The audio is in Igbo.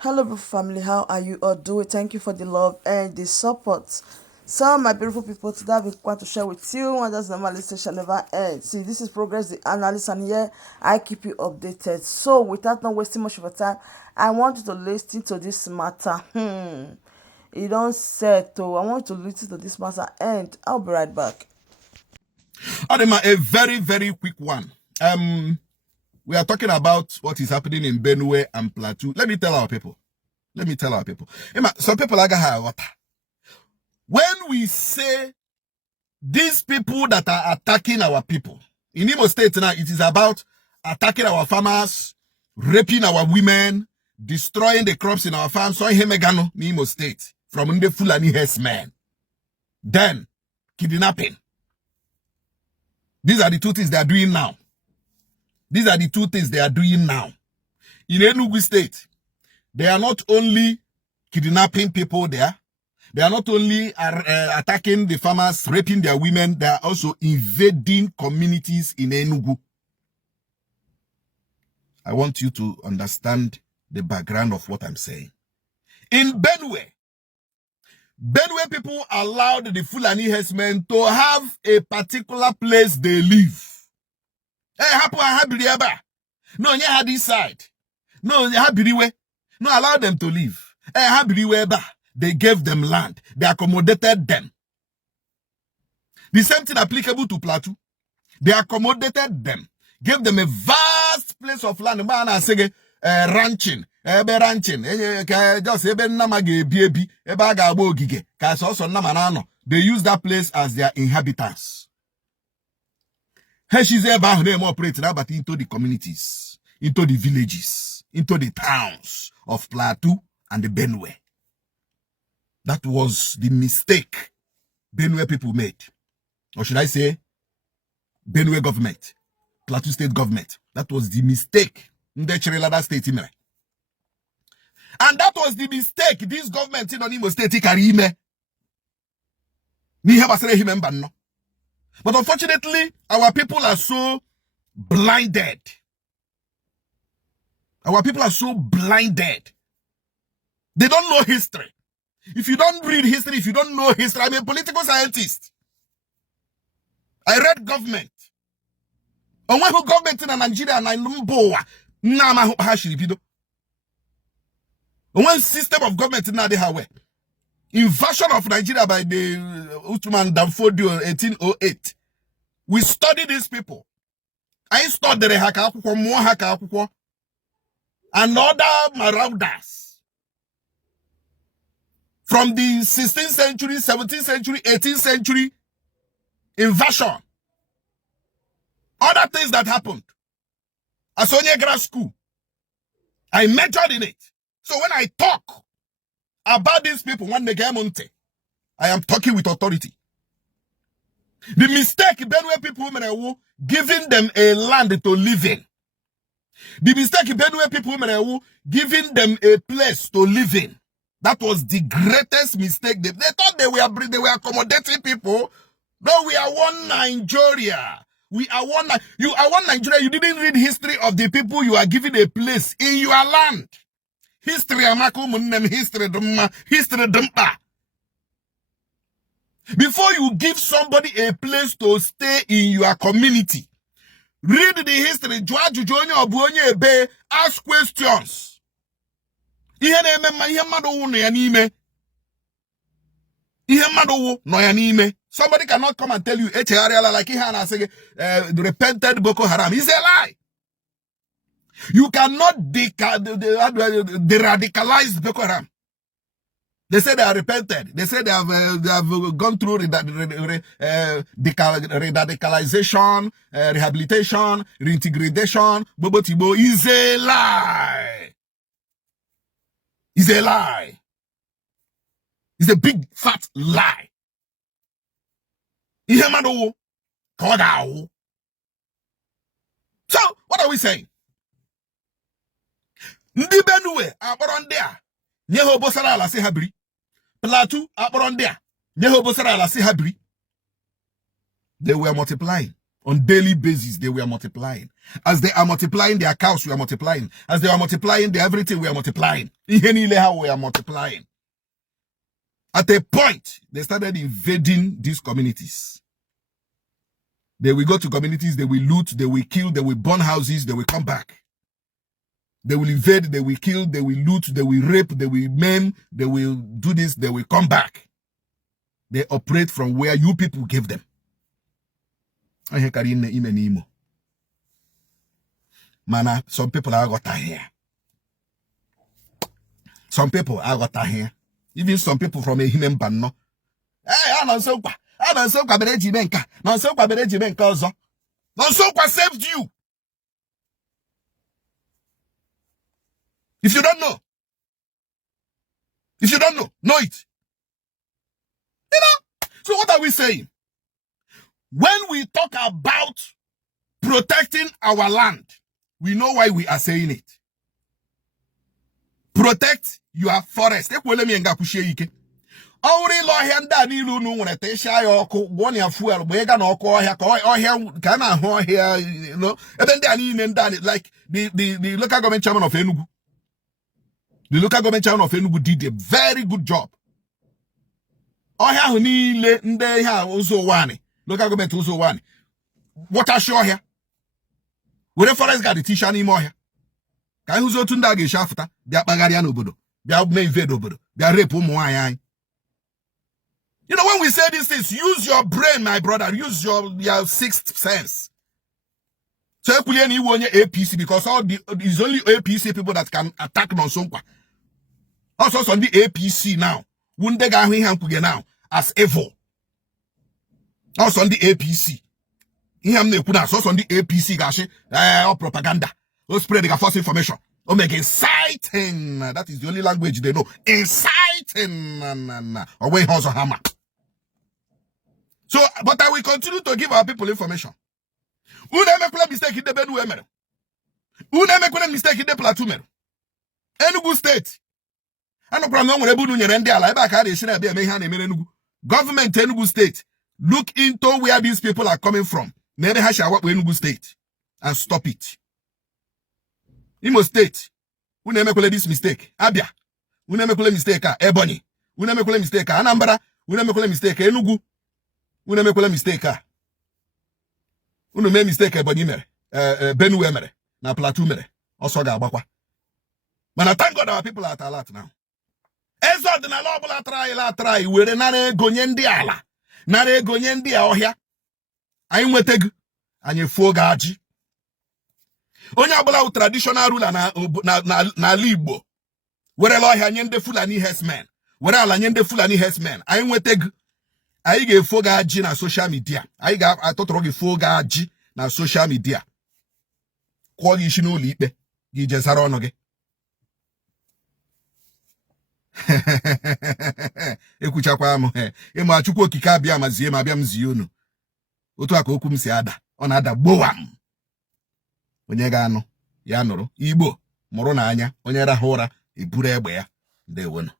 Hello, beautiful family. How are you all doing? Thank you for the love and the support. So, my beautiful people, today I've been going to share with you, and that's normal list shall never end. See, this is Progress the Analyst, and here I keep you updated. So, without not wasting much of your time, I want you to listen to this matter. You don't settle. I want you to listen to this matter, and I'll be right back. Adema, a very, very quick one. We are talking about what is happening in Benue and Plateau. Let me tell our people. Some people are water. When we say these people that are attacking our people, in Igbo State now, it is about attacking our farmers, raping our women, destroying the crops in our farms. So Hemegano, in Imo State, from the Fulani Herdsmen. Then, kidnapping. These are the two things they are doing now. In Enugu State, they are not only kidnapping people there, they are not only attacking the farmers, raping their women, they are also invading communities in Enugu. I want you to understand the background of what I'm saying. In Benue people allowed the Fulani herdsmen to have a particular place they live. No, you had this side. No, you had Biriwe. No, allow them to live. They gave them land. They accommodated them. The same thing applicable to Plateau. They accommodated them. Gave them a vast place of land. Ranching. They use that place as their inhabitants. Operating but into the communities, into the villages, into the towns of Plateau and the Benue. That was the mistake Benue people made. Or should I say, Benue government, Plateau state government. That was the mistake. And that was the mistake this government in Imo State carry. But unfortunately, our people are so blinded. They don't know history. If you don't read history, if you don't know history, I'm a political scientist. I read government. And when government in Nigeria and I one system of government in Nigeria, invasion of Nigeria by the Uthman Danfodio 1808. We study these people. I studied the Haka and other marauders from the 16th century, 17th century, 18th century invasion. Other things that happened. Asonia Grass School. I majored in it. So when I talk about these people, when they get monte, I am talking with authority. The mistake Benue people giving them a land to live in. The mistake Benue people giving them a place to live in. That was the greatest mistake. They thought they were accommodating people. No, we are one Nigeria. We are one. You are one Nigeria. You didn't read history of the people you are giving a place in your land. History dumpa. Before you give somebody a place to stay in your community, read the history. Ask questions. Somebody cannot come and tell you like the repented Boko Haram. It's a lie. You cannot de-radicalize Boko Haram. They say they are repented. They say they have gone through radicalization, rehabilitation, reintegration. Bobotibo is a lie. It's a lie. It's a big fat lie. So, what are we saying? Ndi Benue aborondea nyeho bosara ala se habri. Plateau aborondea nyeho bosara ala se habri. They were multiplying. On daily basis, they were multiplying. As they are multiplying, their cows were multiplying. As they are multiplying, their everything were multiplying. We are multiplying. At a point, they started invading these communities. They will go to communities, they will loot, they will kill, they will burn houses, they will come back. They will invade, they will kill, they will loot, they will rape, they will maim, they will do this, they will come back. They operate from where you people gave them. Mana, some people are got here. Some people are got here. Even some people from a human ban no. Hey, I don't so bereji menka. No so bereji menka ozo. No so saved you. If you don't know. If you don't know it. You know? So what are we saying? When we talk about protecting our land, we know why we are saying it. Protect your forest. Already lawyer and Danny Lunu when I take shy or one year fuel, Wegan or call here, can I hear, you know, and then Danny and Danny, like the local government chairman of Enugu. The local government chairman of Enugu did a very good job. Oh, yeah, they have also one. Local government also one. What I show here? Where the forest got the t-shirt anymore here. Can you to ndage shafta? Bia bagarian obodo. Bia main ved obodo. Bia rape umwai. You know, when we say these things, use your brain, my brother. Use your sixth sense. So you want your APC because it's only APC people that can attack Nonsonkwa. Also on the APC now. Wunde gahi hankuge now as evil. Also on the APC. Also on the APC gashi propaganda. Or spreading a false information. Or make inciting. That is the only language they know. Inciting. Or way horse or hammer. So, but I will continue to give our people information. Who never make a mistake in the Benue Emer? Who never make a mistake in the Plateau Mer? Enugu State. I no problem when Ebudu Nyerende like back they should be a mehan Enugu. Government Enugu State. Look into where these people are coming from. Maybe I shall work with Enugu State and stop it. Imo State. Who never make this mistake? Abia. Who never make a mistake? Ebony. Who never make a mistake? Anambra. Who never make a mistake? Enugu. Who never make a mistake? Who never make a mistake? Ebony mere. Benue mere. Na Plateau mere. Also ga bakwa. But I thank God our people are at alert now. Ezo de na lobula try. Were nare gonyendi ala. Nare gonyendi ohia. Anyị nwetegu. Anyị foga aji. Onye abụla traditional ruler na Igbo. Were lo ohia nye ndị Fulani Herdsmen. Were ala nye ndị Fulani Herdsmen. Anyị nwetegu. Anyị ga-efoga aji na social media. Anyị ga-atọtọrọ gị foga aji na social media. Kwụọ gị isi n'ụlọ ikpe. Gị jesara ọnụ gị. Ekwuchakwa m ịma Achukwu okike abịa mazie ma abịa m zie unu. Otu aka okwu m si ada, ọ na-ada gbowam. Onye ga-anụ ya nụrụ. Igbo mụrụ n'anya, onye rahụ ụra eburu egbe ya. Ndewono.